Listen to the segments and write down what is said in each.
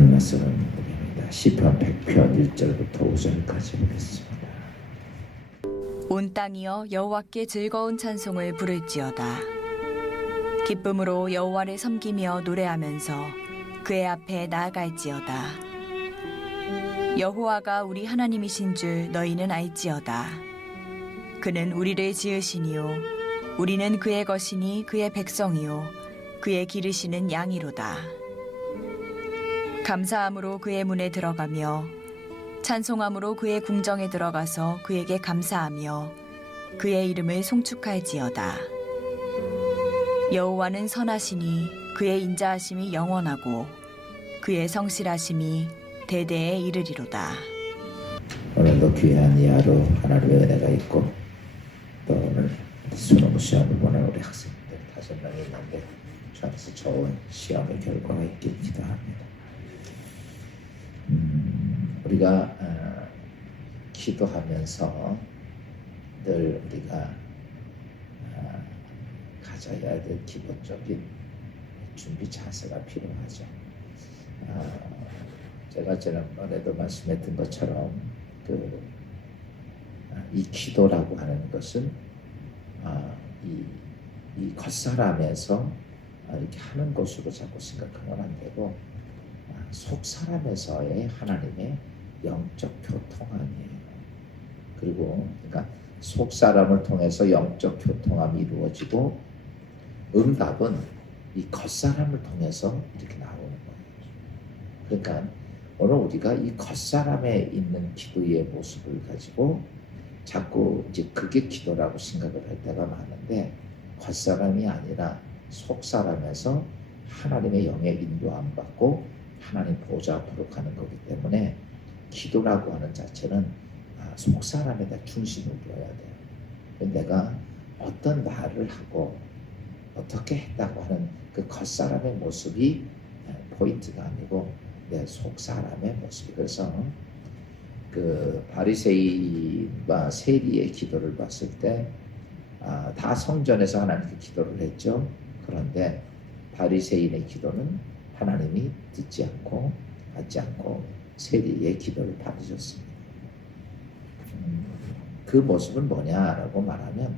하나님 말씀은 드립니다. 시편 100편 1절부터 5절까지 보겠습니다. 온 땅이여 여호와께 즐거운 찬송을 부를지어다. 기쁨으로 여호와를 섬기며 노래하면서 그의 앞에 나아갈지어다. 여호와가 우리 하나님이신 줄 너희는 알지어다. 그는 우리를 지으시니요 우리는 그의 것이니 그의 백성이요 그의 기르시는 양이로다. 감사함으로 그의 문에 들어가며 찬송함으로 그의 궁정에 들어가서 그에게 감사하며 그의 이름을 송축할지어다. 여호와는 선하시니 그의 인자하심이 영원하고 그의 성실하심이 대대에 이르리로다. 오늘도 귀한 이 하루 하나님의 은혜가 있고 또 오늘 수능 시험을 보는 우리 학생들 5명이 있는데 주 안에서 좋은 시험의 결과가 있길 기도합니다. 우리가 기도하면서 늘 우리가 가져야 될 기본적인 준비 자세가 필요하죠. 제가 지난번에도 말씀했던 것처럼 이 기도라고 하는 것은 이 겉사람에서 이렇게 하는 것으로 자꾸 생각하면 안 되고 속사람에서의 하나님의 영적 교통함이에요. 그리고 그러니까 속사람을 통해서 영적 교통함이 이루어지고 응답은 이 겉사람을 통해서 이렇게 나오는 거예요. 그러니까 오늘 우리가 이 겉사람에 있는 기도의 모습을 가지고 자꾸 이제 그게 기도라고 생각을 할 때가 많은데 겉사람이 아니라 속사람에서 하나님의 영의 인도함 받고 하나님 보좌 앞으로 가는 거기 때문에 기도라고 하는 자체는 속사람에다 중심을 둬야 돼요. 내가 어떤 말을 하고 어떻게 했다고 하는 그 겉사람의 모습이 포인트가 아니고 내 속사람의 모습이. 그래서 그 바리새인과 세리의 기도를 봤을 때 다 성전에서 하나님께 기도를 했죠. 그런데 바리새인의 기도는 하나님이 듣지 않고 받지 않고 세리의 기도를 받으셨습니다. 그 모습은 뭐냐라고 말하면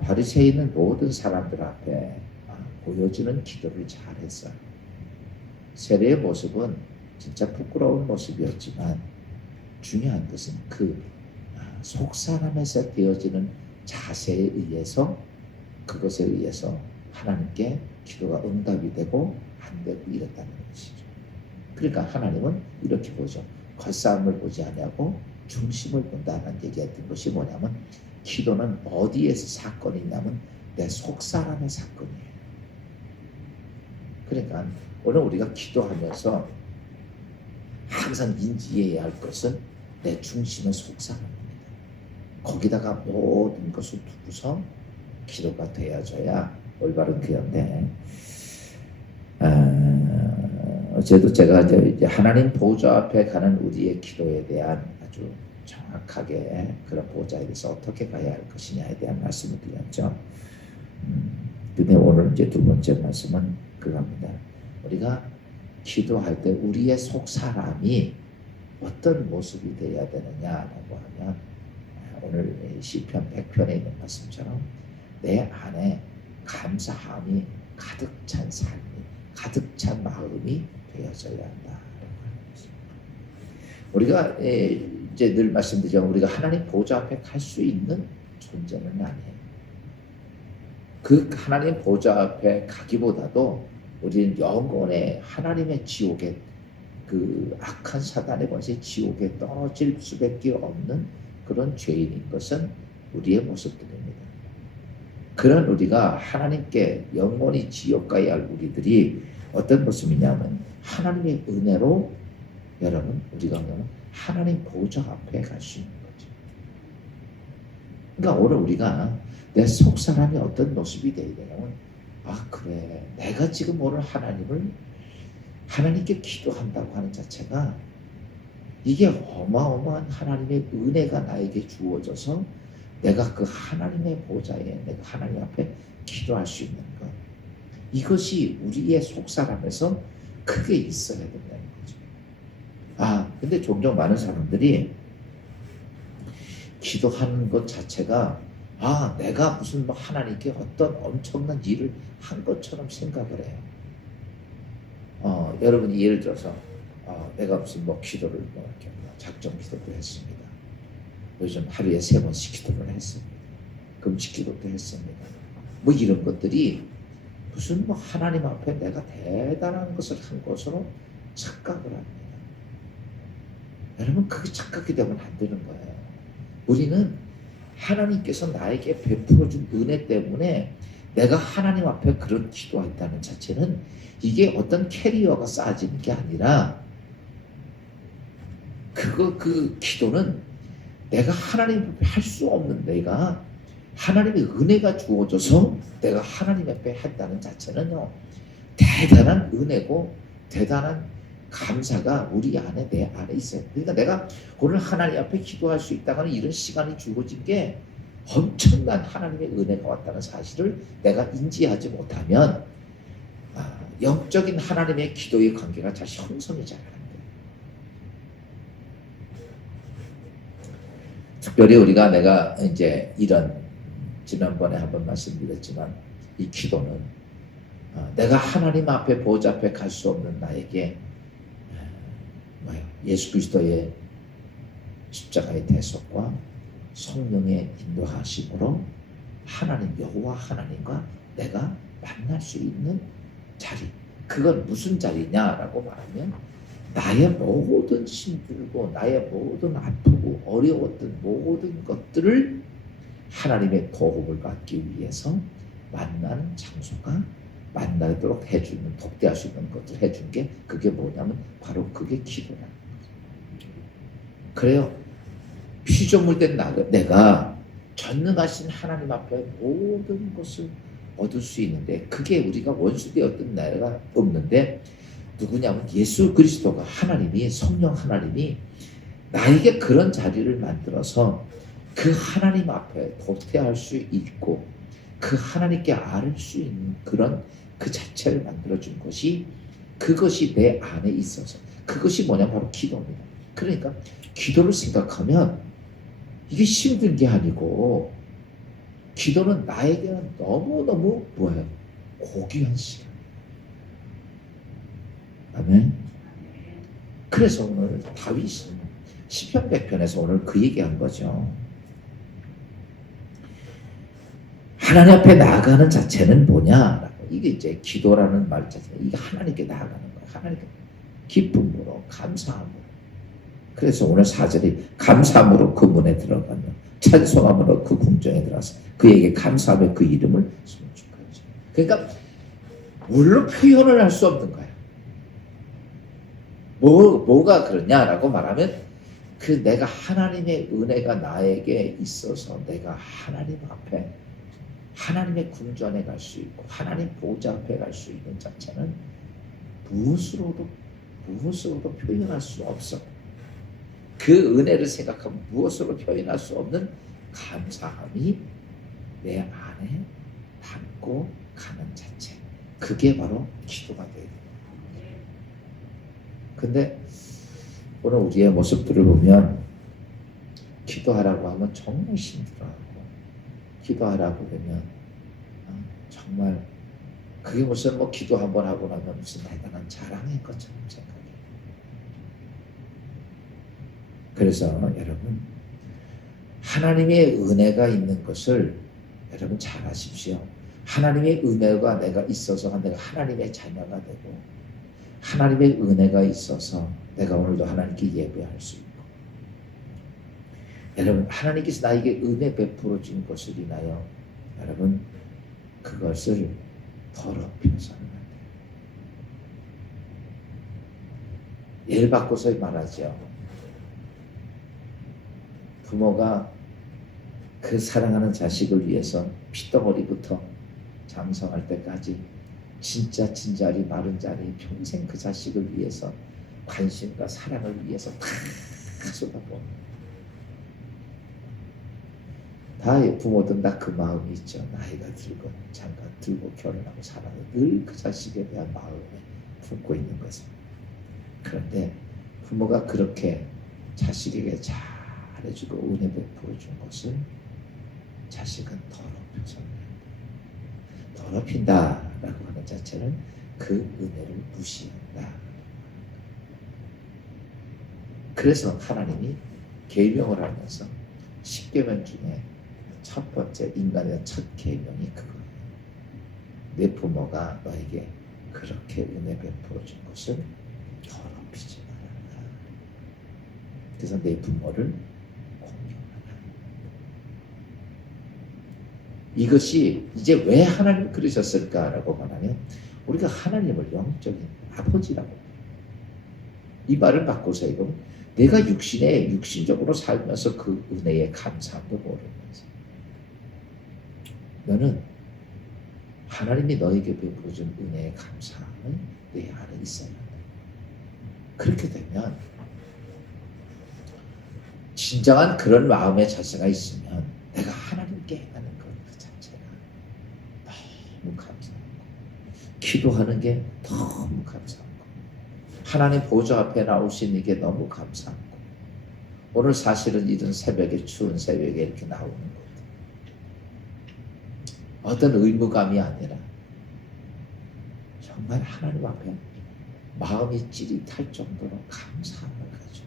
바리새인은 모든 사람들 앞에 보여주는 기도를 잘했어요. 세리의 모습은 진짜 부끄러운 모습이었지만 중요한 것은 그 속사람에서 되어지는 자세에 의해서 그것에 의해서 하나님께 기도가 응답이 되고 안 되고 이랬다는 것이죠. 그러니까 하나님은 이렇게 보죠. 겉사람을 보지 아니하고 중심을 본다는 얘기했던 것이 뭐냐면 기도는 어디에서 사건이 있냐면 내 속사람의 사건이에요. 그러니까 오늘 우리가 기도하면서 항상 인지해야 할 것은 내 중심의 속사람입니다. 거기다가 모든 것을 두고서 기도가 되어져야 올바른 기도인데 어제도 제가 이제 하나님 보좌 앞에 가는 우리의 기도에 대한 아주 정확하게 그런 보좌에 대해서 어떻게 가야 할 것이냐에 대한 말씀을 드렸죠. 근데 오늘 이제 두 번째 말씀은 그겁니다. 우리가 기도할 때 우리의 속 사람이 어떤 모습이 되어야 되느냐라고 하면 오늘 시편 100편에 있는 말씀처럼 내 안에 감사함이 가득 찬 삶이 가득 찬 마음이 되어져야 한다. 우리가 이제 늘 말씀드리지만 우리가 하나님 보좌 앞에 갈 수 있는 존재는 아니에요. 그 하나님 보좌 앞에 가기보다도 우리는 영원의 하나님의 지옥에 그 악한 사단의 권세 지옥에 떨어질 수밖에 없는 그런 죄인인 것은 우리의 모습들입니다. 그런 우리가 하나님께 영원히 지옥 가야 할 우리들이 어떤 모습이냐면 하나님의 은혜로 여러분 우리가 하나님 보좌 앞에 갈 수 있는 거죠. 그러니까 오늘 우리가 내 속사람이 어떤 모습이 되어야 되냐면 그래 내가 지금 오늘 하나님께 기도한다고 하는 자체가 이게 어마어마한 하나님의 은혜가 나에게 주어져서 내가 그 하나님의 보좌에 내가 하나님 앞에 기도할 수 있는 것, 이것이 우리의 속사람에서 그게 있어야 된다는 거죠. 근데 종종 많은 사람들이 기도하는 것 자체가 내가 무슨 뭐 하나님께 어떤 엄청난 일을 한 것처럼 생각을 해요. 여러분이 예를 들어서 내가 무슨 뭐 기도를 뭐 이렇게 작정 기도도 했습니다. 요즘 하루에 3번씩 기도를 했습니다. 금식 기도도 했습니다. 뭐 이런 것들이 무슨 뭐 하나님 앞에 내가 대단한 것을 한 것으로 착각을 합니다. 여러분 그게 착각이 되면 안 되는 거예요. 우리는 하나님께서 나에게 베풀어 준 은혜 때문에 내가 하나님 앞에 그런 기도했다는 자체는 이게 어떤 캐리어가 쌓아지는 게 아니라 그 기도는 내가 하나님 앞에 할 수 없는 내가 하나님의 은혜가 주어져서 내가 하나님 앞에 했다는 자체는요 대단한 은혜고 대단한 감사가 우리 안에 내 안에 있어요. 그러니까 내가 오늘 하나님 앞에 기도할 수 있다는 이런 시간이 주어진 게 엄청난 하나님의 은혜가 왔다는 사실을 내가 인지하지 못하면 영적인 하나님의 기도의 관계가 잘 형성이 잘 안 돼요. 특별히 내가 이제 이런 지난번에 한번 말씀드렸지만 이 기도는 내가 하나님 앞에 보좌 앞에 갈 수 없는 나에게 예수 그리스도의 십자가의 대속과 성령의 인도하심으로 하나님 여호와 하나님과 내가 만날 수 있는 자리. 그건 무슨 자리냐라고 말하면 나의 모든 힘들고 나의 모든 아프고 어려웠던 모든 것들을 하나님의 도움을 받기 위해서 만나는 장소가 만나도록 해주는 독대할 수 있는 것을 해준 게 그게 뭐냐면 바로 그게 기도라는 거죠. 그래요. 피조물 된 내가 전능하신 하나님 앞에 모든 것을 얻을 수 있는데 그게 우리가 원수되었던 나라가 없는데 누구냐면 예수 그리스도가 하나님이 성령 하나님이 나에게 그런 자리를 만들어서 그 하나님 앞에 도태할 수 있고 그 하나님께 아를 수 있는 그런 그 자체를 만들어준 것이 그것이 내 안에 있어서 그것이 뭐냐 바로 기도입니다. 그러니까 기도를 생각하면 이게 힘든 게 아니고 기도는 나에게는 너무너무 뭐예요? 고귀한 시간. 아멘. 그래서 오늘 다윗은 시편 100편에서 오늘 그 얘기한 거죠. 하나님 앞에 나아가는 자체는 뭐냐라고. 이게 이제 기도라는 말 자체는 이게 하나님께 나아가는 거예요. 하나님께 기쁨으로 감사함으로. 그래서 오늘 4절이 감사함으로 그 문에 들어가며 찬송함으로 그 궁정에 들어가서 그에게 감사하며 그 이름을 송축하죠. 그러니까 물로 표현을 할 수 없는 거예요. 뭐가 그러냐라고 말하면 그 내가 하나님의 은혜가 나에게 있어서 내가 하나님 앞에 하나님의 궁전에 갈 수 있고 하나님 보좌 앞에 갈 수 있는 자체는 무엇으로도 표현할 수 없어. 그 은혜를 생각하면 무엇으로 표현할 수 없는 감사함이 내 안에 담고 가는 자체. 그게 바로 기도가 돼야 돼요. 근데 오늘 우리의 모습들을 보면 기도하라고 하면 정말 힘들어하고 기도하라고 하면 정말 그게 무슨 뭐 기도 한번 하고 나면 무슨 대단한 자랑인 것처럼 생각해요. 그래서 여러분 하나님의 은혜가 있는 것을 여러분 잘 아십시오. 하나님의 은혜가 내가 있어서 내가 하나님의 자녀가 되고 하나님의 은혜가 있어서 내가 오늘도 하나님께 예배할 수 있고 여러분 하나님께서 나에게 은혜 베풀어 준 것을 인하여 여러분 그것을 더럽혀서는 안 돼요. 예를 바꿔서 말하죠. 부모가 그 사랑하는 자식을 위해서 피덩어리부터 장성할 때까지 진짜 진짜리 마른 자리 평생 그 자식을 위해서 관심과 사랑을 위해서 다 쏟아부어. 다 부모들 다 그 마음이 있죠. 나이가 들고 장가 들고 결혼하고 살아도 늘 그 자식에 대한 마음에 품고 있는 거죠. 그런데 부모가 그렇게 자식에게 잘해주고 은혜 베풀어 준 것을 자식은 더럽혀서 더럽힌다라고 하는 자체는 그 은혜를 무시한다. 그래서 하나님이 계명을 하면서 10계명 중에 첫 번째 인간의 첫 계명이 그거예요. 내 부모가 너에게 그렇게 은혜 베풀어 준 것을 더럽히지 말아라. 그래서 내 부모를 공경하라. 이것이 이제 왜 하나님 그러셨을까라고 말하면 우리가 하나님을 영적인 아버지라고 이 말을 바꿔서 이거 내가 육신적으로 살면서 그 은혜에 감사함도 모르면서 너는 하나님이 너에게 베풀어준 은혜에 감사함을 내 안에 있어야 한다. 그렇게 되면 진정한 그런 마음의 자세가 있으면 내가 하나님께 행하는 것 그 자체가 너무 감사하고 기도하는 게 너무 감사하고 하나님 보좌 앞에 나오신 이게 너무 감사하고 오늘 사실은 이런 새벽에 추운 새벽에 이렇게 나오는 것 어떤 의무감이 아니라 정말 하나님 앞에 마음이 찌릿할 정도로 감사함을 가지고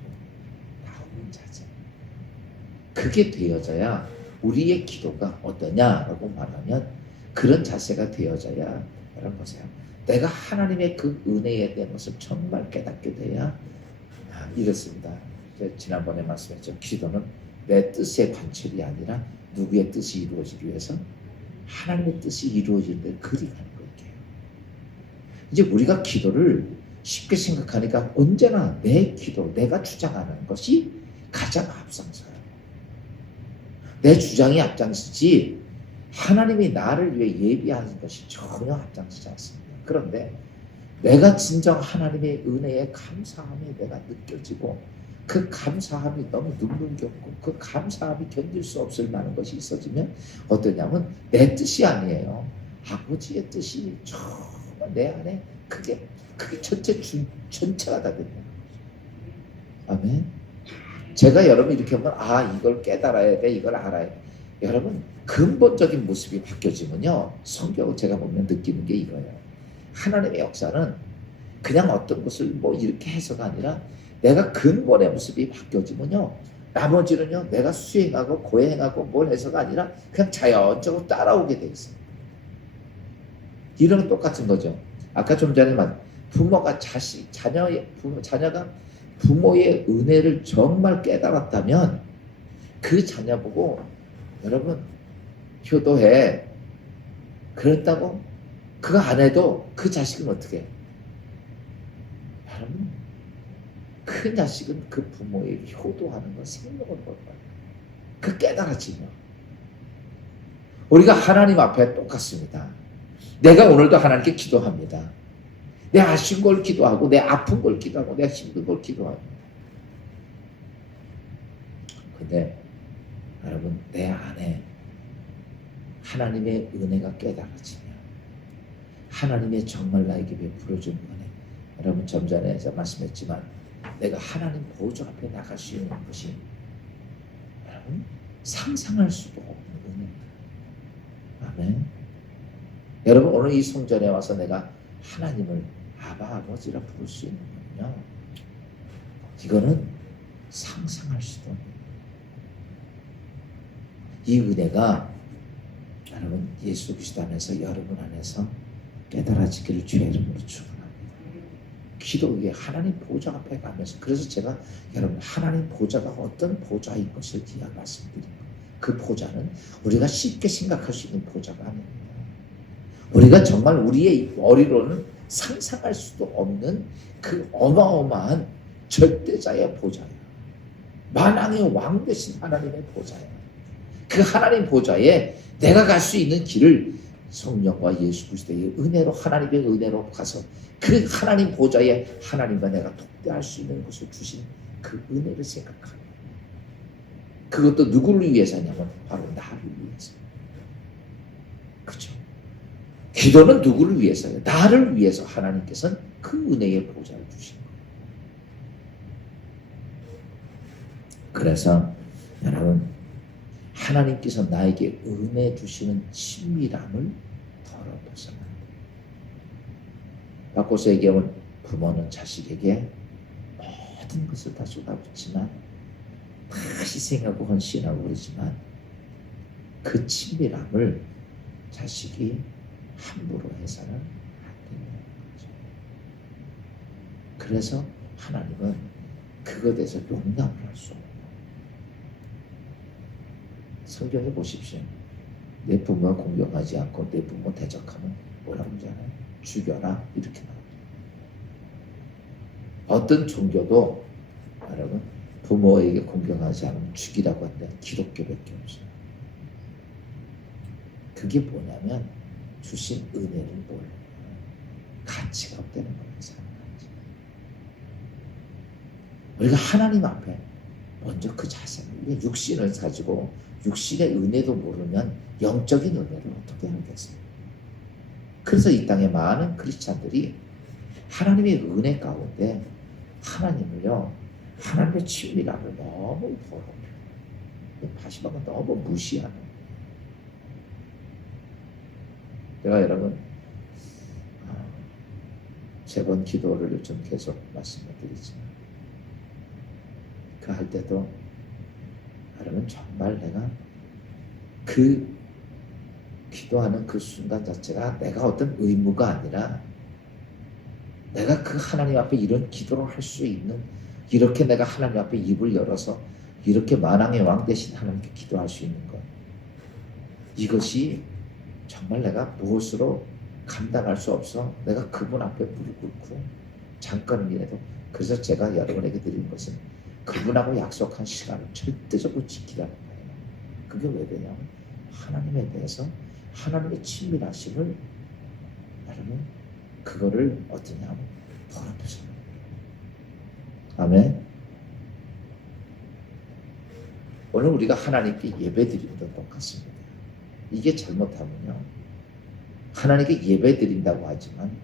나오는 자세. 그게 되어져야 우리의 기도가 어떠냐라고 말하면 그런 자세가 되어져야 여러분 보세요. 내가 하나님의 그 은혜에 대한 것을 정말 깨닫게 돼야 이렇습니다. 지난번에 말씀했죠. 기도는 내 뜻의 관철이 아니라 누구의 뜻이 이루어지기 위해서 하나님의 뜻이 이루어질 때 그리 가는 거예요. 이제 우리가 기도를 쉽게 생각하니까 언제나 내 기도, 내가 주장하는 것이 가장 앞장서요. 내 주장이 앞장서지 하나님이 나를 위해 예비하는 것이 전혀 앞장서지 않습니다. 그런데 내가 진정 하나님의 은혜에 감사함이 내가 느껴지고 그 감사함이 너무 눈물겹고 그 감사함이 견딜 수 없을 만한 것이 있어지면 어떠냐면 내 뜻이 아니에요. 아버지의 뜻이 정말 내 안에 그게 전체가 다 됩니다. 아멘. 제가 여러분 이렇게 하면 이걸 깨달아야 돼, 이걸 알아야 돼. 여러분 근본적인 모습이 바뀌어지면요. 성경을 제가 보면 느끼는 게 이거예요. 하나님의 역사는 그냥 어떤 것을 뭐 이렇게 해서가 아니라 내가 근본의 모습이 바뀌어지면요. 나머지는요. 내가 수행하고 고행하고 뭘 해서가 아니라 그냥 자연적으로 따라오게 돼 있어요. 이런 똑같은 거죠. 아까 좀 전에 부모가 자녀가 부모의 은혜를 정말 깨달았다면 그 자녀 보고 여러분 효도해. 그랬다고 그거 안 해도 그 자식은 어떻게 해? 여러분 그 자식은 그 부모에게 효도하는 건 생명을 볼 거예요. 그 깨달아지면 우리가 하나님 앞에 똑같습니다. 내가 오늘도 하나님께 기도합니다. 내 아쉬운 걸 기도하고 내 아픈 걸 기도하고 내가 힘든 걸 기도합니다. 근데 여러분 내 안에 하나님의 은혜가 깨달아지면 하나님의 정말 나에게 베풀어준 은혜 여러분 좀 전에 제가 말씀했지만 내가 하나님 보좌 앞에 나갈 수 있는 것이 여러분 상상할 수도 없는 은혜입니다. 아멘. 여러분 오늘 이 성전에 와서 내가 하나님을 아버지라 부를 수 있는 거는요. 이거는 상상할 수도 없는 이 은혜가 여러분 예수 그리스도 안에서 여러분 안에서 깨달아지기를 주의 이름으로 축원합니다. 기도에 하나님 보좌 앞에 가면서 그래서 제가 여러분 하나님 보좌가 어떤 보좌인 것을 제가 말씀드립니다. 그 보좌는 우리가 쉽게 생각할 수 있는 보좌가 아닙니다. 우리가 정말 우리의 머리로는 상상할 수도 없는 그 어마어마한 절대자의 보좌예요. 만왕의 왕 되신 하나님의 보좌예요. 그 하나님 보좌에 내가 갈 수 있는 길을 성령과 예수 그리스도의 은혜로 하나님의 은혜로 가서 그 하나님 보좌에 하나님과 내가 독대할 수 있는 것을 주신 그 은혜를 생각하면 그것도 누구를 위해서냐면 바로 나를 위해서. 그렇죠? 기도는 누구를 위해서요? 나를 위해서 하나님께서는 그 은혜의 보좌를 주신 거예요. 그래서 여러분, 하나님께서 나에게 은혜 주시는 친밀함을 더럽혀서는 안 돼요. 바꿔서 얘기하면 부모는 자식에게 모든 것을 다 쏟아붓지만 다 희생하고 헌신하고 그러지만 그 친밀함을 자식이 함부로 해서는 안 되는 거죠. 그래서 하나님은 그것에 대해서 용납을 할 수 없는 거예요. 성경에 보십시오. 내 부모가 공경하지 않고 내 부모 대적하면 뭐라고 하잖아요? 죽여라 이렇게 나와요. 어떤 종교도 여러분 부모에게 공경하지 않으면 죽이라고 한다는 기독교밖에 없어요. 그게 뭐냐면 주신 은혜를 모르면 가치가 없다는 거예요. 사는 가치. 우리가 하나님 앞에 먼저 그 자세를, 육신을 가지고 육신의 은혜도 모르면 영적인 은혜를 어떻게 하겠어요? 그래서 이 땅에 많은 크리스찬들이 하나님의 은혜 가운데 하나님을요, 하나님의 친밀함을 너무 더럽혀. 다시 말하면 너무 무시하는 거예요. 제가 여러분, 3번 기도를 요즘 계속 말씀을 드리지만, 그 할 때도, 여러분, 정말 내가 그 기도하는 그 순간 자체가 내가 어떤 의무가 아니라 내가 그 하나님 앞에 이런 기도를 할 수 있는, 이렇게 내가 하나님 앞에 입을 열어서 이렇게 만왕의 왕 대신 하나님께 기도할 수 있는 것, 이것이 정말 내가 무엇으로 감당할 수 없어. 내가 그분 앞에 무릎 꿇고 잠깐이라도, 그래서 제가 여러분에게 드리는 것은 그분하고 약속한 시간을 절대적으로 지키라는 거예요. 그게 왜 되냐면 하나님에 대해서 하나님의 친밀하심을 여러분 그거를 어떠냐면 더럽혀서. 아멘. 오늘 우리가 하나님께 예배드리는 것 똑같습니다. 이게 잘못하면요, 하나님께 예배드린다고 하지만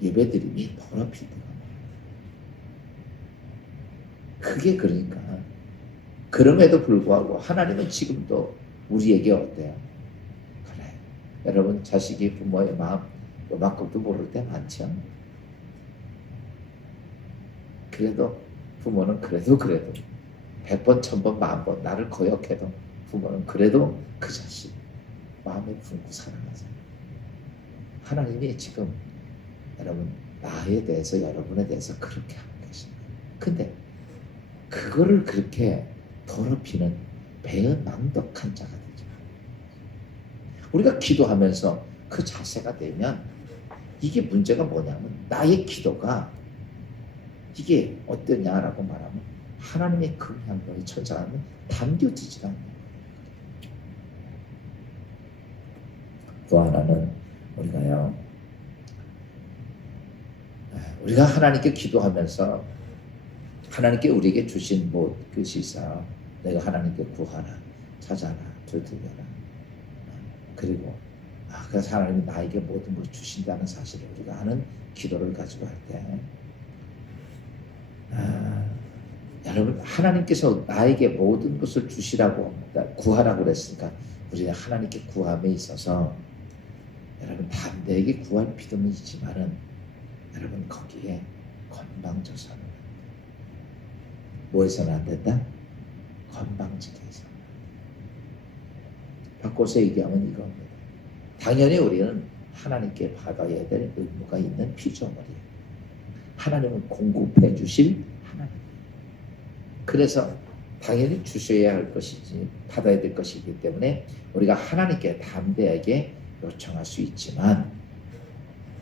예배드림이 더럽힐 때가 많아요. 그게 그러니까 그럼에도 불구하고 하나님은 지금도 우리에게 어때요? 그래, 여러분 자식이 부모의 마음 요만큼도 모를 때 많죠. 그래도 부모는 그래도 100번, 1000번, 10,000번 나를 거역해도 부모는 그래도 그 자식 마음에 품고 사랑하세요. 하나님이 지금 여러분 나에 대해서, 여러분에 대해서 그렇게 하고 계십니다. 근데 그거를 그렇게 더럽히는 배은망덕한 자가 되지 말아요. 우리가 기도하면서 그 자세가 되면 이게 문제가 뭐냐면 나의 기도가 이게 어떠냐라고 말하면 하나님의 그 향기의 천장하면 담겨지지 않는 거예요. 또 하나는 우리가 하나님께 기도하면서 하나님께 우리에게 주신 것이 있어요. 내가 하나님께 구하라, 찾아라, 되돌려라. 그리고 그래서 하나님이 나에게 모든 것을 주신다는 사실을 우리가 하는 기도를 가지고 할 때, 여러분 하나님께서 나에게 모든 것을 주시라고 구하라고 그랬으니까 우리가 하나님께 구함에 있어서 여러분 담대하게 구할 필요는 있지만은 여러분 거기에 건방져서는 안 돼. 뭐해서는 안 된다? 건방지게 해서는 안 돼. 바꿔서 얘기하면 이겁니다. 당연히 우리는 하나님께 받아야 될 의무가 있는 피조물이에요. 하나님은 공급해 주실 하나님. 그래서 당연히 주셔야 할 것이지, 받아야 될 것이기 때문에 우리가 하나님께 담대하게 요청할 수 있지만,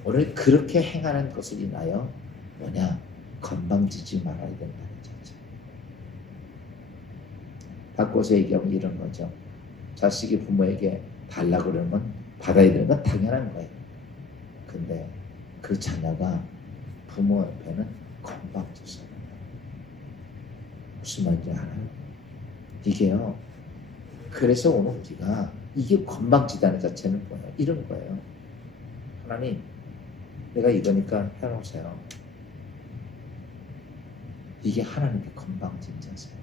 오늘 그렇게 행하는 것을 인하여 건방지지 말아야 된다는 자체. 바꿔서 얘기하면 이런 거죠. 자식이 부모에게 달라고 그러면 받아야 되는 건 당연한 거예요. 근데 그 자녀가 부모 옆에는 건방져서, 무슨 말인지 알아요? 이게요, 그래서 오늘 우리가 이게 건방지다는 자체는 뭐예요? 이런 거예요. 하나님, 내가 이거니까 해놓으세요. 이게 하나님의 건방진 자세예요.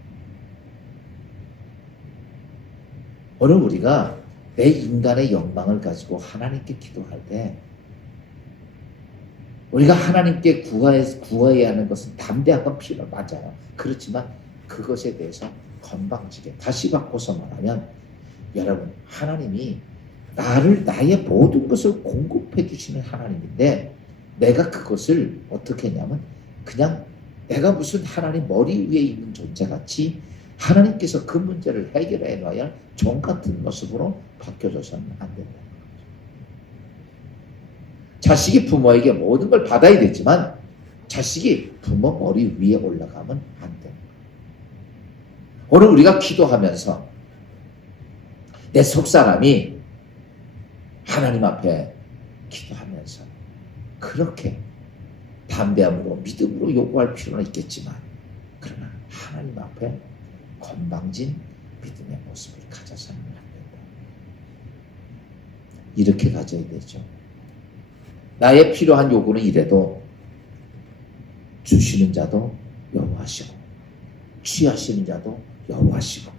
오늘 우리가 내 인간의 욕망을 가지고 하나님께 기도할 때 우리가 하나님께 구해야 하는 것은 담대한 건 필요 맞아요. 그렇지만 그것에 대해서 건방지게 다시 바꿔서 말하면 여러분, 하나님이 나의 모든 것을 공급해 주시는 하나님인데 내가 그것을 어떻게 했냐면 그냥 내가 무슨 하나님 머리 위에 있는 존재같이 하나님께서 그 문제를 해결해 놔야 할 종 같은 모습으로 바뀌어져서는 안 된다. 자식이 부모에게 모든 걸 받아야 되지만 자식이 부모 머리 위에 올라가면 안 된다. 오늘 우리가 기도하면서 내 속사람이 하나님 앞에 기도하면서 그렇게 담대함으로 믿음으로 요구할 필요는 있겠지만 그러나 하나님 앞에 건방진 믿음의 모습을 가져서는 안 된다. 이렇게 가져야 되죠. 나의 필요한 요구는 이래도 주시는 자도 여호와시고 취하시는 자도 여호와시고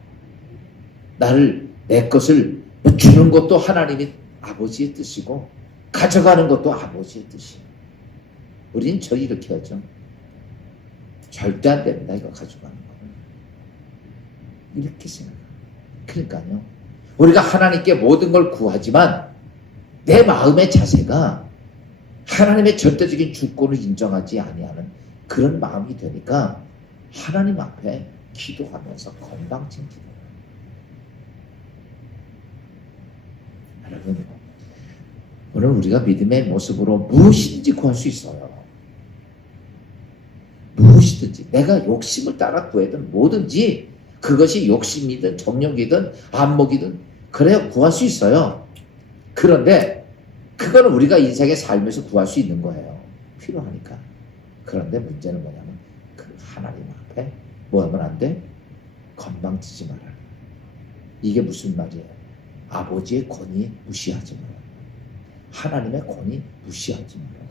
내 것을 주는 것도 하나님이 아버지의 뜻이고 가져가는 것도 아버지의 뜻이에요. 우리는 이렇게 하죠. 절대 안 됩니다. 이거 가져가는 거는. 이렇게 생각합니다. 그러니까요. 우리가 하나님께 모든 걸 구하지만 내 마음의 자세가 하나님의 절대적인 주권을 인정하지 아니하는 그런 마음이 되니까 하나님 앞에 기도하면서 건방진 기도. 여러분, 오늘 우리가 믿음의 모습으로 무엇이든지 구할 수 있어요. 무엇이든지 내가 욕심을 따라 구하든 뭐든지 그것이 욕심이든 정욕이든 안목이든 그래야 구할 수 있어요. 그런데 그거는 우리가 인생에 살면서 구할 수 있는 거예요. 필요하니까. 그런데 문제는 뭐냐면 그 하나님 앞에 뭐 하면 안 돼? 건방지지 말아라. 이게 무슨 말이에요? 아버지의 권위 무시하지 말아라. 하나님의 권위 무시하지 말아라.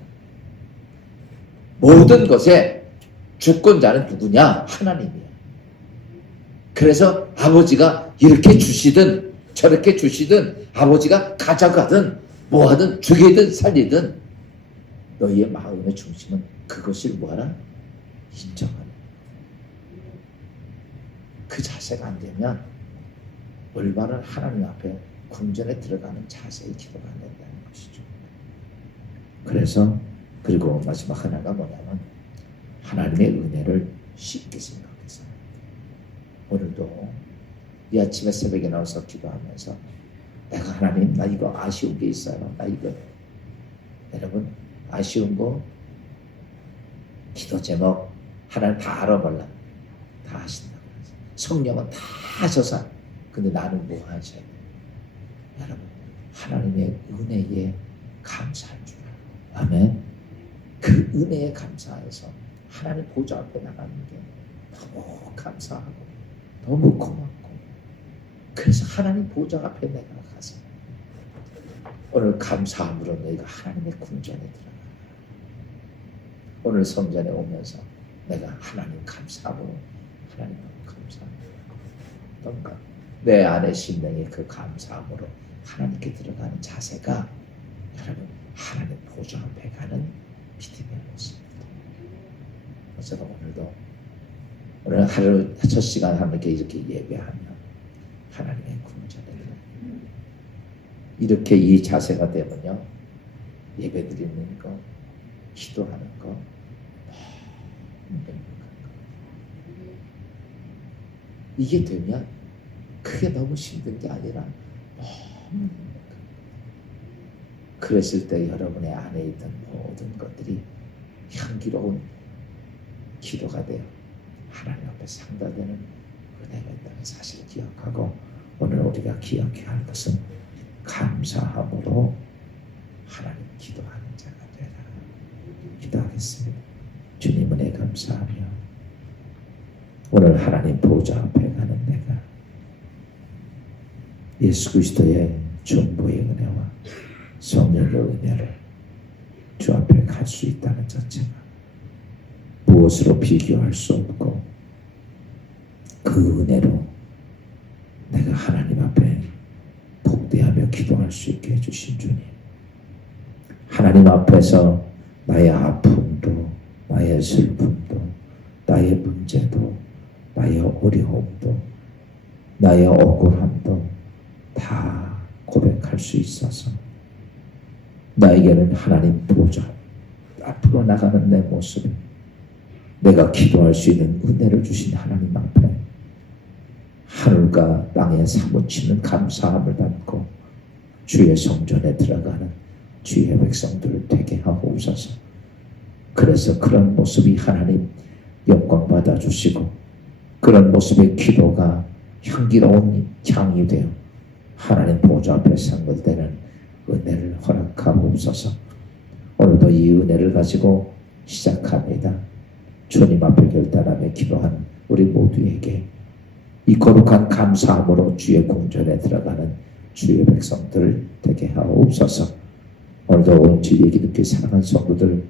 모든 것의 주권자는 누구냐? 하나님이에요. 그래서 아버지가 이렇게 주시든 저렇게 주시든 아버지가 가져가든 뭐하든 죽이든 살리든 너희의 마음의 중심은 그것을 뭐하라? 인정하라. 그 자세가 안 되면 올바른 하나님 앞에 궁전에 들어가는 자세의 기도가 안 된다는 것이죠. 그래서 그리고 마지막 하나가 뭐냐면 하나님의 은혜를 쉽게 생각해서 오늘도 이 아침에 새벽에 나와서 기도하면서 내가 하나님 나 이거 아쉬운 게 있어요. 나 이거 여러분 아쉬운 거 기도 제목 하나님 다 알아볼라. 다 하신다고 그래서 성령은 다 하셔서 근데 나는 뭐 하셔야 돼? 여러분 하나님의 은혜에 감사할 줄 알고 아멘. 그 은혜에 감사해서 하나님 보좌 앞에 나가는 게 너무 감사하고 너무 고맙고 그래서 하나님 보좌 앞에 내가 가서 오늘 감사함으로 너희가 하나님의 궁전에 들어가. 오늘 성전에 오면서 내가 하나님 감사함으로 하나님 감사합니다. 뭔가 내 안의 심령의 그 감사함으로 하나님께 들어가는 자세가 여러분 하나님 보좌 앞에 가는 믿음의 모습입니다. 그래서 오늘 하루 첫 시간 하나님께 이렇게 예배하며 하나님의 궁전에 이렇게 이 자세가 되면요 예배 드리는 거 기도하는 거 너무 행복한 거. 이게 되면 그게 너무 힘든 게 아니라 너무 행복한 거. 그랬을 때 여러분의 안에 있던 모든 것들이 향기로운 기도가 되어 하나님 앞에 상달되는 은혜가 있다는 사실을 기억하고 오늘 우리가 기억해야 할 것은 감사함으로 하나님 기도하는 자가 되라. 기도하겠습니다. 주님 은혜 감사하며 오늘 하나님 보좌 앞에 가는 내가 예수 그리스도의 중보의 은혜와 성령의 은혜를 고백할 수 있다는 자체가 무엇으로 비교할 수 없고 그 은혜로 내가 하나님 앞에 복대하며 기도할 수 있게 해주신 주님, 하나님 앞에서 나의 아픔도 나의 슬픔도 나의 문제도 나의 어려움도 나의 억울함도 다 고백할 수 있어서 나에게는 하나님 보좌 앞으로 나가는 내 모습에 내가 기도할 수 있는 은혜를 주신 하나님 앞에 하늘과 땅에 사무치는 감사함을 담고 주의 성전에 들어가는 주의 백성들을 되게 하옵소서. 그래서 그런 모습이 하나님 영광 받아주시고 그런 모습의 기도가 향기로운 향이 되어 하나님 보좌 앞에 상달되는 은혜를 허락하옵소서. 오늘도 이 은혜를 가지고 시작합니다. 주님 앞에 결단하며 기도한 우리 모두에게 이 거룩한 감사함으로 주의 궁전에 들어가는 주의 백성들 되게 하옵소서. 오늘도 온 주의 기독교 사랑하는 성도들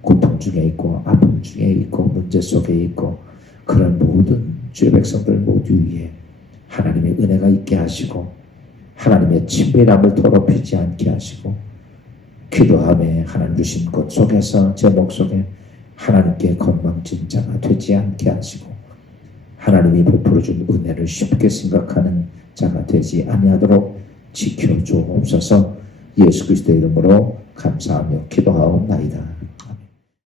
고통 중에 있고 아픔 중에 있고 문제 속에 있고 그런 모든 주의 백성들 모두 위에 하나님의 은혜가 있게 하시고 하나님의 친밀함을 더럽히지 않게 하시고 기도함에 하나님 주신 것 속에서 제 목 속에 하나님께 건망진 자가 되지 않게 하시고 하나님이 베풀어준 은혜를 쉽게 생각하는 자가 되지 아니하도록 지켜주옵소서. 예수 그리스도의 이름으로 감사하며 기도하옵나이다.